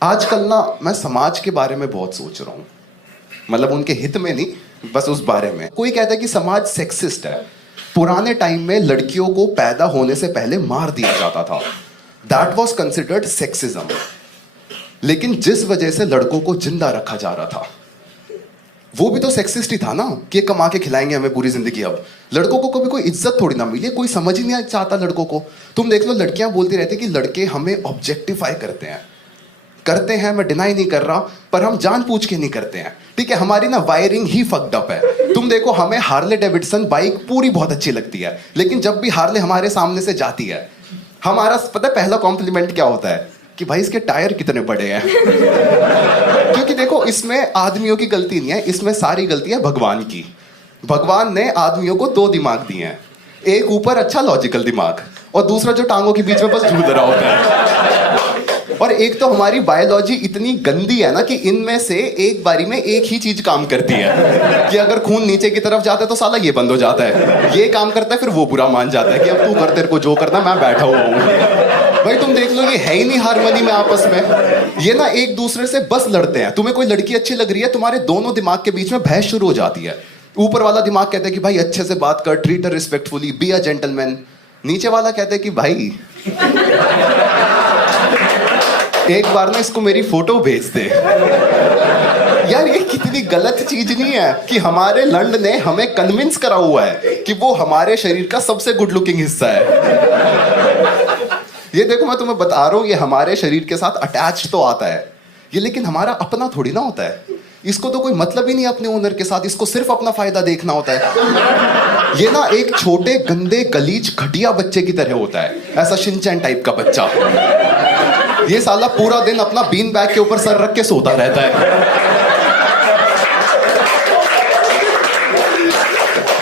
आजकल ना मैं समाज के बारे में बहुत सोच रहा हूँ, मतलब उनके हित में नहीं, बस उस बारे में। कोई कहता है कि समाज सेक्सिस्ट है। पुराने टाइम में लड़कियों को पैदा होने से पहले मार दिया जाता था, दैट वॉज कंसिडर्ड सेक्सिज्म। लेकिन जिस वजह से लड़कों को जिंदा रखा जा रहा था वो भी तो सेक्सिस्ट ही था ना, कि कमा के खिलाएंगे हमें पूरी जिंदगी। अब लड़कों को कभी कोई इज्जत थोड़ी ना मिली, कोई समझ ही नहीं चाहता लड़कों को। तुम देख लो, लड़कियां बोलती रहती कि लड़के हमें ऑब्जेक्टिफाई करते हैं, मैं डिनाई नहीं कर रहा, पर हम जानबूझ के नहीं करते हैं। ठीक है, हमारी ना वायरिंग ही फक्ड अप है। तुम देखो, हमें हार्ले डेविडसन बाइक पूरी बहुत अच्छी लगती है, लेकिन जब भी हार्ले हमारे सामने से जाती है, हमारा पता है पहला कॉम्प्लीमेंट क्या होता है? कि भाई इसके टायर कितने बड़े हैं। क्योंकि देखो, इसमें आदमियों की गलती नहीं है, इसमें सारी गलती है भगवान की। भगवान ने आदमियों को दो दिमाग दिए हैं, एक ऊपर अच्छा लॉजिकल दिमाग, और दूसरा जो टांगों के बीच में बस झूल रहा होता है। और एक तो हमारी बायोलॉजी इतनी गंदी है ना कि इनमें से एक बारी में एक ही चीज काम करती है, कि अगर खून नीचे की तरफ जाता है तो साला ये बंद हो जाता है, ये काम करता है फिर वो बुरा मान जाता है कि अब तू कर, तेरे को जो करना, मैं बैठा हुआ हूँ। भाई तुम देख लो, ये है ही नहीं हार्मनी में आपस में। ये ना एक दूसरे से बस लड़ते हैं। तुम्हें कोई लड़की अच्छी लग रही है, तुम्हारे दोनों दिमाग के बीच में बहस शुरू हो जाती है। ऊपर वाला दिमाग कहता है कि भाई अच्छे से बात कर, treat her respectfully, be a gentleman. नीचे वाला कहता है कि भाई एक बार ना इसको मेरी फोटो भेज दे। यार ये कितनी गलत चीज नहीं है कि हमारे लंड ने हमें कन्विंस करा हुआ है कि वो हमारे शरीर का सबसे गुड लुकिंग हिस्सा है। ये देखो, मैं तुम्हें बता रहा हूँ, ये हमारे शरीर के साथ अटैच तो आता है ये, लेकिन हमारा अपना थोड़ी ना होता है। इसको तो कोई मतलब ही नहीं अपने ओनर के साथ, इसको सिर्फ अपना फायदा देखना होता है। ये ना एक छोटे गंदे गलीज घटिया बच्चे की तरह होता है, ऐसा शिनचैन टाइप का बच्चा। ये साला पूरा दिन अपना बीन बैग के ऊपर सर रख के सोता रहता है।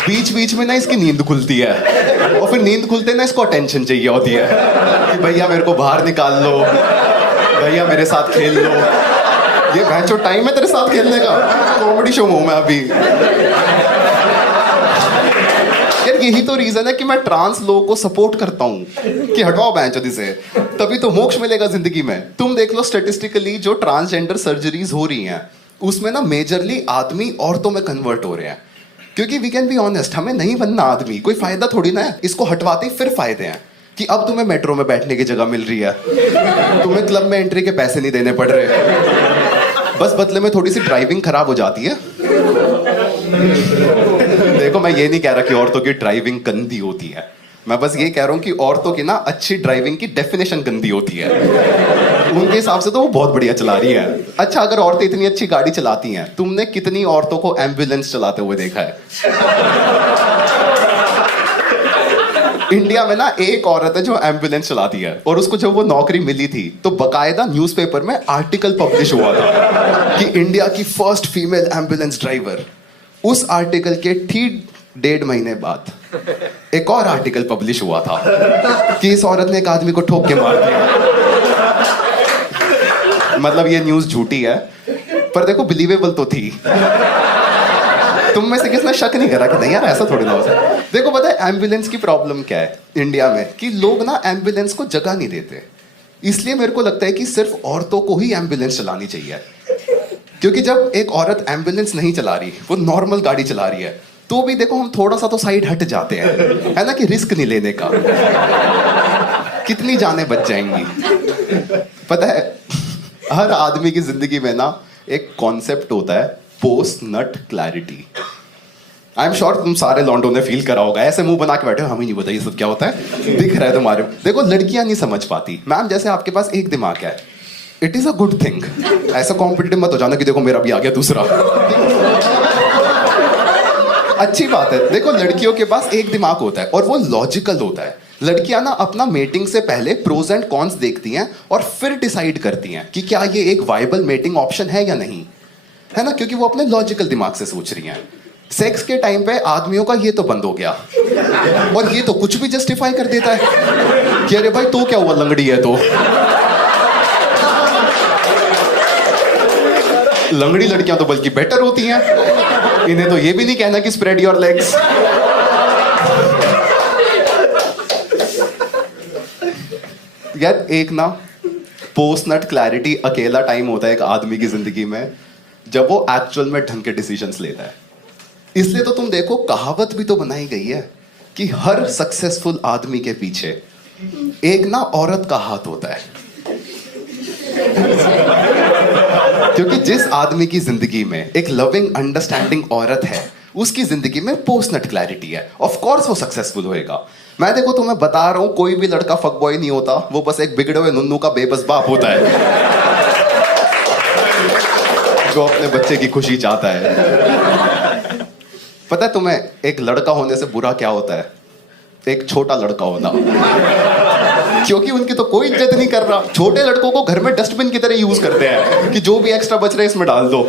बीच बीच में ना इसकी नींद खुलती है, और फिर नींद खुलते ना इसको अटेंशन चाहिए होती है कि भैया मेरे को बाहर निकाल लो, भैया मेरे साथ खेल लो। ये भैंचो टाइम है तेरे साथ खेलने का? कॉमेडी शो में हूं मैं अभी। यार यही तो रीजन है कि मैं ट्रांस लोगों को सपोर्ट करता हूं कि हटाओ भैंचो से, तभी तो मोक्ष मिलेगा जिंदगी में। तुम देख लो, स्टेटिस्टिकली जो ट्रांसजेंडर सर्जरीज हो रही हैं उसमें ना मेजरली आदमी औरतों में कन्वर्ट हो रहे हैं। क्योंकि वी कैन बी ऑनेस्ट, हमें नहीं बनना आदमी, कोई फायदा थोड़ी ना है। इसको हटवाते फिर फायदे हैं कि अब तुम्हें मेट्रो में बैठने की जगह मिल रही है, तुम्हें क्लब में एंट्री के पैसे नहीं देने पड़ रहे, बस बदले में थोड़ी सी ड्राइविंग खराब हो जाती है। देखो, मैं ये नहीं कह रहा कि औरतों की ड्राइविंग गंदी होती है, मैं बस ये कह रहा हूँ कि औरतों की ना अच्छी ड्राइविंग की डेफिनेशन गंदी होती है। उनके हिसाब से तो वो बहुत बढ़िया चला रही है। अच्छा, अगर औरतें इतनी अच्छी गाड़ी चलाती हैं, तुमने कितनी औरतों को एम्बुलेंस चलाते हुए देखा है? इंडिया में ना एक औरत है जो एम्बुलेंस चलाती है, और उसको जब वो नौकरी मिली थी तो बकायदा न्यूज़पेपर में आर्टिकल पब्लिश हुआ था कि इंडिया की फर्स्ट फीमेल एम्बुलेंस ड्राइवर। उस आर्टिकल के ठीक 1.5 महीने बाद एक और आर्टिकल पब्लिश हुआ था कि इस औरत ने एक आदमी को ठोक के मार दिया। मतलब ये न्यूज़ झूठी है, पर देखो बिलीवेबल तो थी। तुम में से किसने शक नहीं करा कि नहीं यार ऐसा थोड़ी ना हो सकता? देखो, पता है एम्बुलेंस की प्रॉब्लम क्या है इंडिया में? कि लोग ना एम्बुलेंस को जगह नहीं देते। इसलिए मेरे को लगता है कि सिर्फ औरतों को ही एम्बुलेंस चलानी चाहिए। क्योंकि जब एक औरत एम्बुलेंस नहीं चला रही, वो नॉर्मल गाड़ी चला रही है, तो भी देखो हम थोड़ा सा तो साइड हट जाते हैं, है ना, कि रिस्क नहीं लेने का। कितनी जानें बच जाएंगी। पता है, हर आदमी की जिंदगी में ना एक कॉन्सेप्ट होता है, post nut clarity. I am sure तुम सारे लॉन्डो ने फील करा होगा। ऐसे मुंह बना के बैठे हो, हमें नहीं पता ये सब क्या होता है, दिख रहा है तुम्हारे। देखो, लड़कियां नहीं समझ पाती। मैम, जैसे आपके पास एक दिमाग है, it is a good thing. ऐसा कॉम्पिटिटिव मत हो जाना कि देखो मेरा भी आ गया दूसरा। अच्छी बात है। देखो, लड़कियों के पास एक दिमाग होता है और वो लॉजिकल होता है। लड़कियां ना अपना मेटिंग से पहले प्रोज एंड कॉन्स देखती हैं और फिर डिसाइड करती हैं कि क्या ये एक वाइबल मेटिंग ऑप्शन है या नहीं, है ना, क्योंकि वो अपने लॉजिकल दिमाग से सोच रही हैं। सेक्स के टाइम पे आदमियों का ये तो बंद हो गया, और ये तो कुछ भी जस्टिफाई कर देता है कि अरे भाई तो क्या हुआ, लंगड़ी है तो। लंगड़ी लड़कियां तो बल्कि बेटर होती हैं, इन्हें तो ये भी नहीं कहना कि स्प्रेड योर लेग्स। यार एक ना पोस्ट नट क्लैरिटी अकेला टाइम होता है एक आदमी की जिंदगी में जब वो एक्चुअल में ढंग के डिसीजंस लेता है। इसलिए तो तुम देखो, कहावत भी तो बनाई गई है कि हर सक्सेसफुल आदमी के पीछे एक ना औरत का हाथ होता है। क्योंकि जिस आदमी की जिंदगी में एक लविंग अंडरस्टैंडिंग औरत है, उसकी जिंदगी में पोस्ट नट क्लैरिटी है, ऑफ कोर्स वो सक्सेसफुल होएगा। मैं देखो तुम्हें बता रहा हूं, कोई भी लड़का फक बॉय नहीं होता, वो बस एक बिगड़े हुए नुन्नू का बेबस बाप होता है जो अपने बच्चे की खुशी चाहता है। पता है तुम्हें एक लड़का होने से बुरा क्या होता है? एक छोटा लड़का होना। क्योंकि उनकी तो कोई इज्जत नहीं कर रहा। छोटे लड़कों को घर में डस्टबिन की तरह यूज करते हैं कि जो भी एक्स्ट्रा बच रहा है इसमें डाल दो।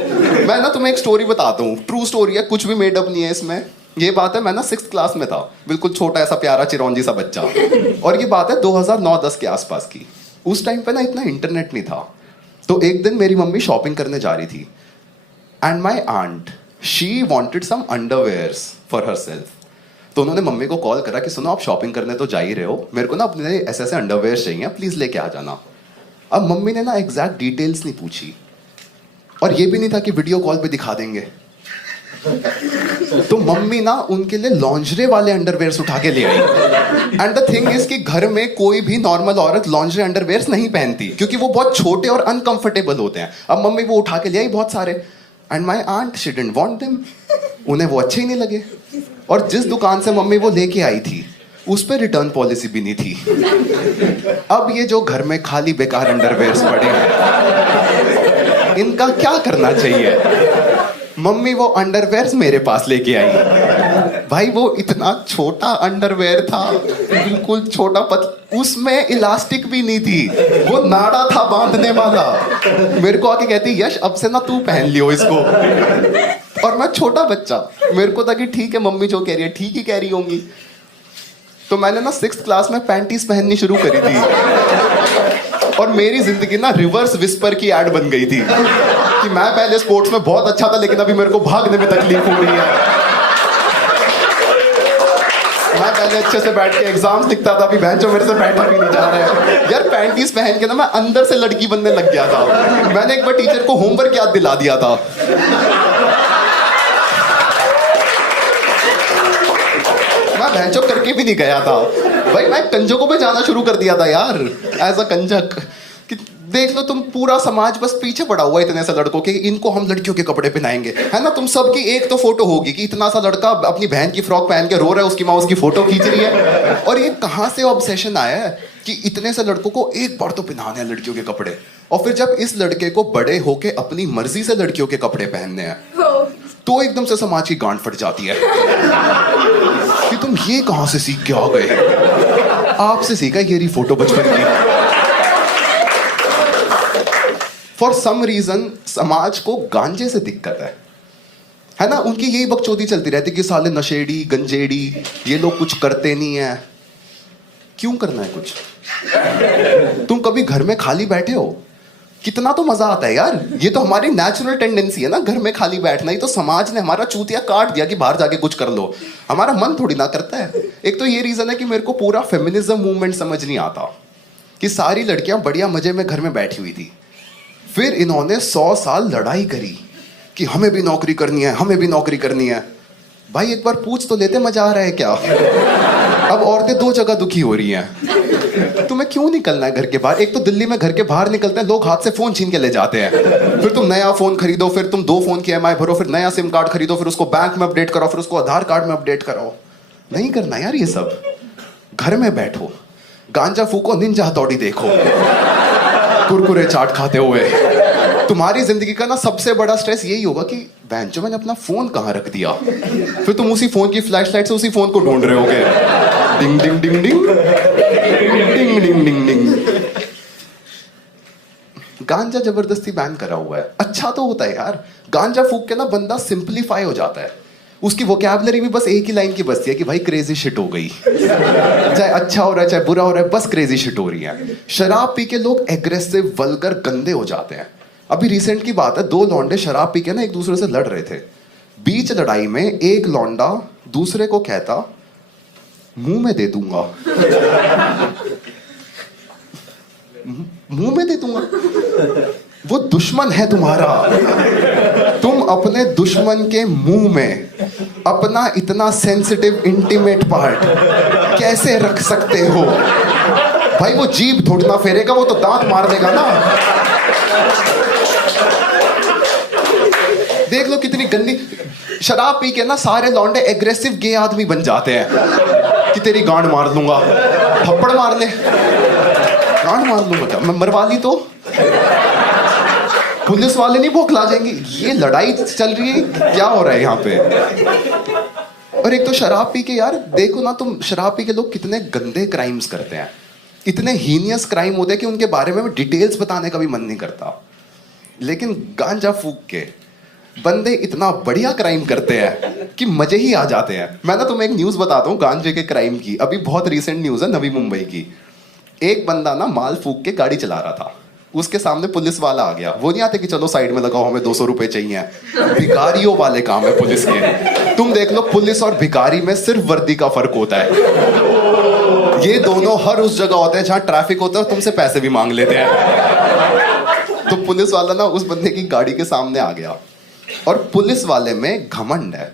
मैं ना तुम्हें एक स्टोरी बताता हूँ, ट्रू स्टोरी है, कुछ भी मेड अप नहीं है इसमें। ये बात है, मैं ना 6th क्लास में था, बिल्कुल छोटा ऐसा प्यारा चिरौंजी सा बच्चा, और ये बात है 2009-10 के आसपास की। उस टाइम पे ना इतना इंटरनेट नहीं था। तो एक दिन मेरी मम्मी शॉपिंग करने जा रही थी and my aunt she wanted some underwears for herself. तो उन्होंने मम्मी को कॉल करा कि सुनो, आप शॉपिंग करने तो जा ही रहे हो, मेरे को ना अपने लिए ऐसे ऐसे अंडरवेयर चाहिए, प्लीज लेके आ जाना। अब मम्मी ने ना एग्जैक्ट डिटेल्स नहीं पूछी, और ये भी नहीं था कि वीडियो कॉल पे दिखा देंगे। तो मम्मी ना उनके लिए लॉन्जरे वाले अंडरवेयर्स उठा के ले आई। एंड द थिंग इज कि घर में कोई भी नॉर्मल औरत लॉन्जरे अंडरवेयर्स नहीं पहनती, क्योंकि वो बहुत छोटे और अनकंफर्टेबल होते हैं। अब मम्मी वो उठा के ले आई बहुत सारे, and my aunt she didn't want them. उन्हें वो अच्छे ही नहीं लगे, और जिस दुकान से मम्मी वो लेके आई थी उस पर रिटर्न पॉलिसी भी नहीं थी। अब ये जो घर में खाली बेकार अंडरवेयर्स पड़े हैं, इनका क्या करना चाहिए? मम्मी वो अंडरवेयर्स मेरे पास लेके आई। भाई वो इतना छोटा अंडरवेयर था, बिल्कुल छोटा उसमें इलास्टिक भी नहीं थी, वो नाड़ा था बांधने वाला। मेरे को आके कहती, यश अब से ना तू पहन लियो इसको। और मैं छोटा बच्चा, मेरे को था कि ठीक है मम्मी जो कह रही है ठीक ही कह रही होंगी। तो मैंने ना 6th क्लास में पैंटीज पहननी शुरू करी थी, और मेरी जिंदगी ना रिवर्स विस्पर की एड बन गई थी कि मैं पहले स्पोर्ट्स में बहुत अच्छा था, लेकिन अभी मेरे को भागने में तकलीफ हो रही है। मैं पहले अच्छे से बैठ के एग्जाम्स लिखता था, अभी बहन जो मेरे से बैठा भी नहीं जा रहा है। यार पैंटीज पहन के ना मैं अंदर से लड़की बनने लग गया था। मैंने एक बार टीचर को होमवर्क याद दिला दिया था। मैं बहनचो करके भी नहीं गया था भाई, मैं कंजकों पे जाना शुरू कर दिया था यार, एज अ कंजक। कि देख लो तुम, पूरा समाज बस पीछे पड़ा हुआ है इतने से लड़कों के, इनको हम लड़कियों के कपड़े पहनाएंगे, है ना। तुम सबकी एक तो फोटो होगी कि इतना सा लड़का अपनी बहन की फ्रॉक पहन के रो रहा है, उसकी माँ उसकी फोटो खींच रही है। और ये कहाँ से ऑब्सेशन आया है कि इतने से लड़कों को एक बार तो पहनाने हैं लड़कियों के कपड़े, और फिर जब इस लड़के को बड़े होके अपनी मर्जी से लड़कियों के कपड़े पहनने हैं तो एकदम से समाज की गांठ फट जाती है कि तुम ये कहां से सीख के आ गए? आपसे सीखा ये रही फोटो बचपन की। फॉर सम रीजन समाज को गांजे से दिक्कत है ना। उनकी यही बकचोदी चलती रहती कि साले नशेड़ी गंजेड़ी ये लोग कुछ करते नहीं है। क्यों करना है कुछ? तुम कभी घर में खाली बैठे हो? कितना तो मजा आता है यार। ये तो हमारी नेचुरल टेंडेंसी है ना, घर में खाली बैठना ही। तो समाज ने हमारा चूतिया काट दिया कि बाहर जाके कुछ कर लो। हमारा मन थोड़ी ना करता है। एक तो ये रीजन है कि मेरे को पूरा फेमिनिज्म मूवमेंट समझ नहीं आता कि सारी लड़कियां बढ़िया मजे में घर में बैठी हुई थी, फिर इन्होंने 100 साल लड़ाई करी कि हमें भी नौकरी करनी है, हमें भी नौकरी करनी है। भाई एक बार पूछ तो लेते मजा आ रहा है क्या? अब औरतें 2 जगह दुखी हो रही हैं। तुम्हें क्यों निकलना है घर के बाहर? एक तो दिल्ली में घर के बाहर निकलते हैं लोग हाथ से फोन छीन के ले जाते हैं, फिर तुम नया फोन खरीदो, फिर तुम 2 फोन की EMI भरो, फिर नया सिम कार्ड खरीदो, फिर उसको बैंक में अपडेट करो, फिर उसको आधार कार्ड में अपडेट कराओ। नहीं करना यार ये सब। घर में बैठो, गांजा फूको, निंजा हथौड़ी देखो, कुरकुरे चाट खाते हुए। तुम्हारी जिंदगी का ना सबसे बड़ा स्ट्रेस यही होगा कि बहन जो मैंने अपना फोन कहाँ रख दिया। फिर तुम उसी फोन की फ्लैशलाइट से उसी फोन को ढूंढ रहे होगे। डिंग डिंग डिंग डिंग डिंग डिंग डिंग डिंग। गांजा जबरदस्ती बैन करा हुआ है। अच्छा तो होता है यार, गांजा फूक के ना बंदा सिंप्लीफाई हो जाता है। उसकी वोकैबुलरी भी बस एक ही लाइन की बचती है कि भाई क्रेजी शिट हो गई। चाहे अच्छा हो रहा है चाहे बुरा हो रहा है, बस क्रेजी शिट हो रही है। शराब पी के लोग एग्रेसिव, वल्गर, गंदे हो जाते हैं। अभी रिसेंट की बात है, 2 लौंडे शराब पी के ना एक दूसरे से लड़ रहे थे। बीच लड़ाई में एक लौंडा दूसरे को कहता मुंह में दे दूंगा। मुंह में दे दूंगा। वो दुश्मन है तुम्हारा। तुम अपने दुश्मन के मुंह में अपना इतना सेंसिटिव इंटीमेट पार्ट कैसे रख सकते हो? भाई वो जीभ थोड़ी ना फेरेगा, वो तो दांत मार देगा ना। देख लो कितनी गंदी। शराब पी के ना सारे लौंडे एग्रेसिव गे आदमी बन जाते हैं कि तेरी गांड मार लूंगा। थप्पड़ मार ले, गांड मार लूंगा क्या? मैं मरवा ली तो पुलिस वाले नहीं बौखला जाएंगे? ये लड़ाई चल रही है, क्या हो रहा है यहाँ पे? और एक तो शराब पी के, यार देखो ना तुम, शराब पी के लोग कितने गंदे क्राइम्स करते हैं। इतने हीनियस क्राइम होते हैं कि उनके बारे में डिटेल्स बताने का भी मन नहीं करता। लेकिन गांजा फूक के बंदे इतना बढ़िया क्राइम करते हैं कि मजे ही आ जाते हैं। मैं ना तुम्हें एक न्यूज़ बताता हूँ गांजे के क्राइम की। अभी बहुत रिसेंट न्यूज़ है नवी मुंबई की। एक बंदा ना माल फूक के गाड़ी चला रहा था, उसके सामने पुलिस वाला आ गया। वो नहीं आते कि चलो साइड में लगाओ, हमें 200 रुपए चाहिए। भिखारियों वाले काम है पुलिस के। तुम देख लो, पुलिस और भिखारी में सिर्फ वर्दी का फर्क होता है। ये दोनों हर उस जगह होते हैं जहां ट्रैफिक होता है, तुमसे पैसे भी मांग लेते हैं। तो पुलिस वाला ना उस बंदे की गाड़ी के सामने आ गया, और पुलिस वाले में घमंड है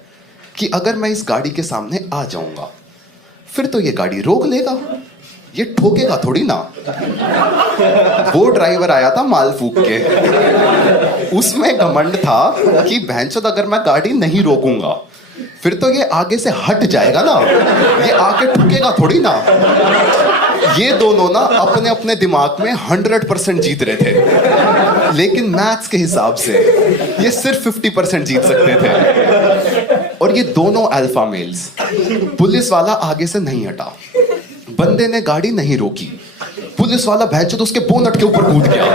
कि अगर मैं इस गाड़ी के सामने आ जाऊंगा फिर तो ये गाड़ी रोक लेगा, ये ठोकेगा थोड़ी ना। वो ड्राइवर आया था माल फूक के, उसमें घमंड था कि भैंचोद अगर मैं गाड़ी नहीं रोकूंगा फिर तो ये आगे से हट जाएगा ना, ये आके ठुकेगा थोड़ी ना। ये दोनों ना अपने अपने दिमाग में 100% जीत रहे थे, लेकिन मैथ्स के हिसाब से ये सिर्फ 50% जीत सकते थे। और ये दोनों अल्फा मेल्स। पुलिस वाला आगे से नहीं हटा, बंदे ने गाड़ी नहीं रोकी, पुलिस वाला भैंचोद उसके बोनट के ऊपर कूद गया।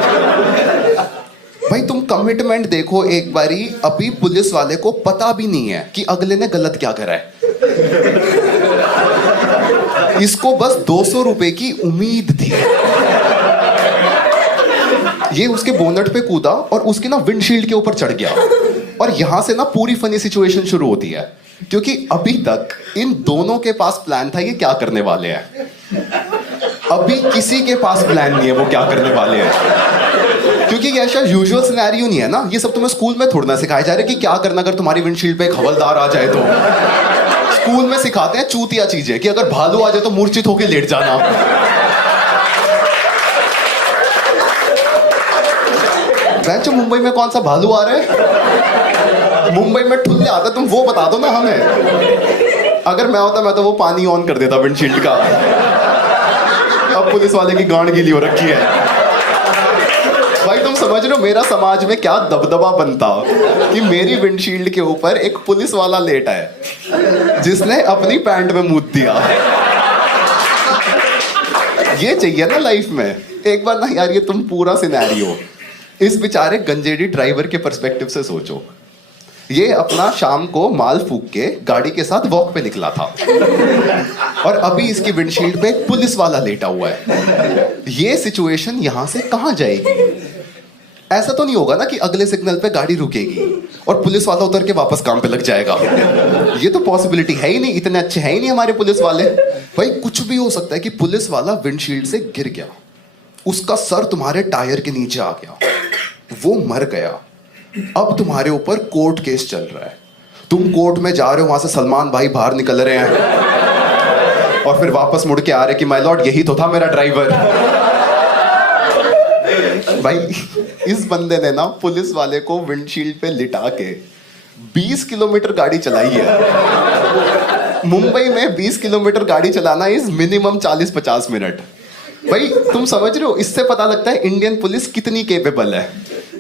भाई तुम कमिटमेंट देखो एक बारी। अभी पुलिस वाले को पता भी नहीं है कि अगले ने गलत क्या करा है। इसको बस 200 रुपए की उम्मीद थी। ये उसके बोनट पे कूदा और उसके ना विंडशील्ड के ऊपर चढ़ गया। और यहां से ना पूरी फनी सिचुएशन शुरू होती है, क्योंकि अभी तक इन दोनों के पास प्लान था ये क्या करने वाले हैं। अभी किसी के पास प्लान नहीं है वो क्या करने वाले हैं, क्योंकि ये ऐसा यूजुअल सिनेरियो नहीं है ना। ये सब तुम्हें स्कूल में थोड़ा ना सिखाया जा रहा है कि क्या करना अगर तुम्हारी विंडशील्ड पे एक हवलदार आ जाए तो। स्कूल में सिखाते हैं चूतिया चीजें कि अगर भालू आ जाए तो मूर्छित होकर लेट जाना। बेंचो मुंबई में कौन सा भालू आ रहा है? मुंबई में ठुल्ले आता, तुम वो बता दो ना हमें। अगर मैं होता मैं तो वो पानी ऑन कर देता विंडशील्ड का। अब पुलिस वाले की गांड गीली हो रखी है। भाई तुम समझ रहे हो मेरा समाज में क्या दबदबा बनता कि मेरी विंडशील्ड के ऊपर एक पुलिस वाला लेटा है जिसने अपनी पैंट में मूत दिया। ये चाहिए ना लाइफ में। एक बार ना यार ये तुम पूरा सिनेरियो इस बेचारे गंजेड़ी ड्राइवर के पर्सपेक्टिव से सोचो। ये अपना शाम को माल फूक के गाड़ी के साथ वॉक पे निकला था, और अभी इसकी विंडशील्ड पे एक पुलिस वाला लेटा हुआ है। ये सिचुएशन यहां से कहां जाएगी? ऐसा तो नहीं होगा ना कि अगले सिग्नल पे गाड़ी रुकेगी और पुलिस वाला उतर के वापस काम पे लग जाएगा। ये तो पॉसिबिलिटी है ही नहीं, इतने अच्छे हैं ही नहीं हमारे पुलिस वाले। भाई कुछ भी हो सकता है कि पुलिस वाला विंडशील्ड से गिर गया, उसका सर तुम्हारे टायर के नीचे आ गया, वो मर गया। अब तुम्हारे ऊपर कोर्ट केस चल रहा है, तुम कोर्ट में जा रहे हो, वहां से सलमान भाई बाहर निकल रहे हैं और फिर वापस मुड़ के आ रहे कि माय लॉर्ड यही तो था मेरा ड्राइवर। भाई इस बंदे ने ना पुलिस वाले को विंडशील्ड पे लिटा के 20 किलोमीटर गाड़ी चलाई है। मुंबई में 20 किलोमीटर गाड़ी चलाना इज मिनिमम 40-50 मिनट। भाई तुम समझ रहे हो, इससे पता लगता है इंडियन पुलिस कितनी केपेबल है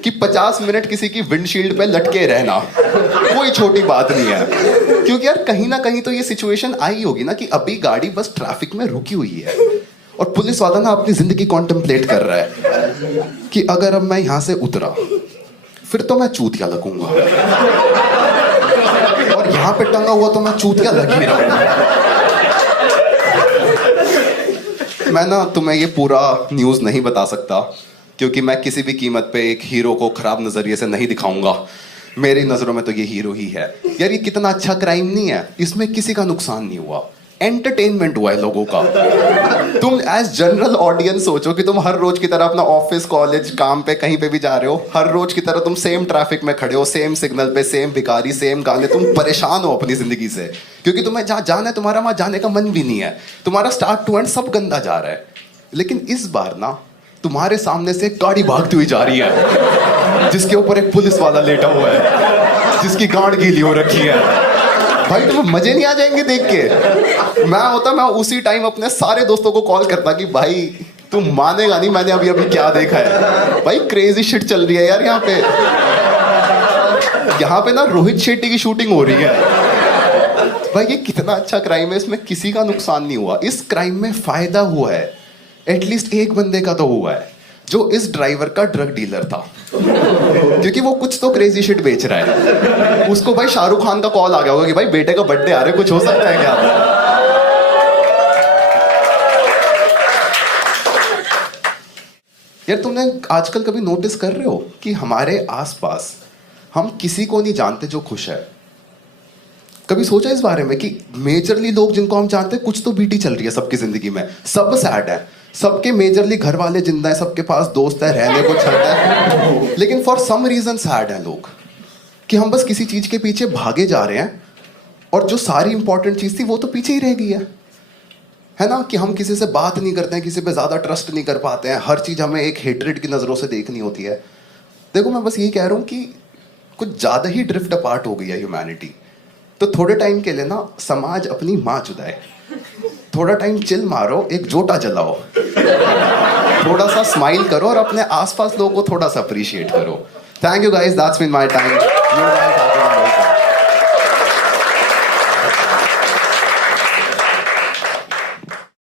कि 50 मिनट किसी की विंडशील्ड पे लटके रहना कोई छोटी बात नहीं है। क्योंकि यार कहीं ना कहीं तो ये सिचुएशन आई होगी ना कि अभी गाड़ी बस ट्रैफिक में रुकी हुई है और पुलिस वाला ना अपनी जिंदगी कॉन्टेम्पलेट कर रहा है कि अगर अब मैं यहां से उतरा फिर तो मैं चूतिया लगूंगा, और यहां पे टंगा हुआ तो मैं चूतिया लग ही रहा। मैं ना तुम्हें ये पूरा न्यूज़ नहीं बता सकता क्योंकि मैं किसी भी कीमत पे एक हीरो को खराब नजरिए से नहीं दिखाऊंगा। मेरी नजरों में तो ये हीरो ही है। यार ये कितना अच्छा क्राइम नहीं है, इसमें किसी का नुकसान नहीं हुआ, एंटरटेनमेंट हुआ है लोगों का। तुम एज जनरल ऑडियंस सोचो कि तुम हर रोज की तरह अपना ऑफिस, कॉलेज, काम पे कहीं पे भी जा रहे हो, हर रोज की तरह तुम सेम ट्रैफिक में खड़े हो, सेम सिग्नल पे, सेम भिखारी, सेम गाने, तुम परेशान हो अपनी जिंदगी से, क्योंकि तुम्हें जहाँ जाना है तुम्हारा वहां जाने का मन भी नहीं है, तुम्हारा स्टार्ट टू एंड सब गंदा जा रहा है। लेकिन इस बार ना तुम्हारे सामने से एक गाड़ी भागती हुई जा रही है जिसके ऊपर एक पुलिस वाला लेटा हुआ है, जिसकी गांड गीली हो रखी है। भाई तुम्हें मजे नहीं आ जाएंगे देख के? मैं उसी टाइम अपने सारे दोस्तों को कॉल करता कि भाई तुम मानेगा नहीं मैंने अभी अभी क्या देखा है। भाई क्रेजी शिट चल रही है यार यहाँ पे ना रोहित शेट्टी की शूटिंग हो रही है। भाई ये कितना अच्छा क्राइम है, इसमें किसी का नुकसान नहीं हुआ, इस क्राइम में फायदा हुआ है एटलीस्ट एक बंदे का तो हुआ है, जो इस ड्राइवर का ड्रग डीलर था, क्योंकि वो कुछ तो क्रेजी शिट बेच रहा है। उसको भाई शाहरुख खान का कॉल आ गया होगा कि भाई बेटे का बर्थडे आ रहा है, कुछ हो सकता है क्या? यार तुमने आजकल कभी नोटिस कर रहे हो कि हमारे आसपास हम किसी को नहीं जानते जो खुश है? कभी सोचा इस बारे में कि मेजरली लोग जिनको हम जानते हैं कुछ तो बीटी चल रही है सबकी जिंदगी में, सब सैड है, सबके मेजरली घर वाले जिंदा है, सबके पास दोस्त है, रहने को छत है, लेकिन फॉर सम रीजन सैड है लोग, कि हम बस किसी चीज के पीछे भागे जा रहे हैं और जो सारी इंपॉर्टेंट चीज थी वो तो पीछे ही रह गई है ना? कि हम किसी से बात नहीं करते हैं, किसी पे ज्यादा ट्रस्ट नहीं कर पाते हैं, हर चीज हमें एक हेट्रेड की नजरों से देखनी होती है। देखो मैं बस यही कह रहा हूँ कि कुछ ज्यादा ही ड्रिफ्ट अपार्ट हो गई है ह्यूमैनिटी, तो थोड़े टाइम के लिए ना समाज अपनी माँ चुदाए, थोड़ा टाइम चिल मारो, एक जोटा जलाओ, थोड़ा सा स्माइल करो और अपने आसपास लोगों को थोड़ा सा अप्रिशिएट करो। Thank you guys, that's been my time.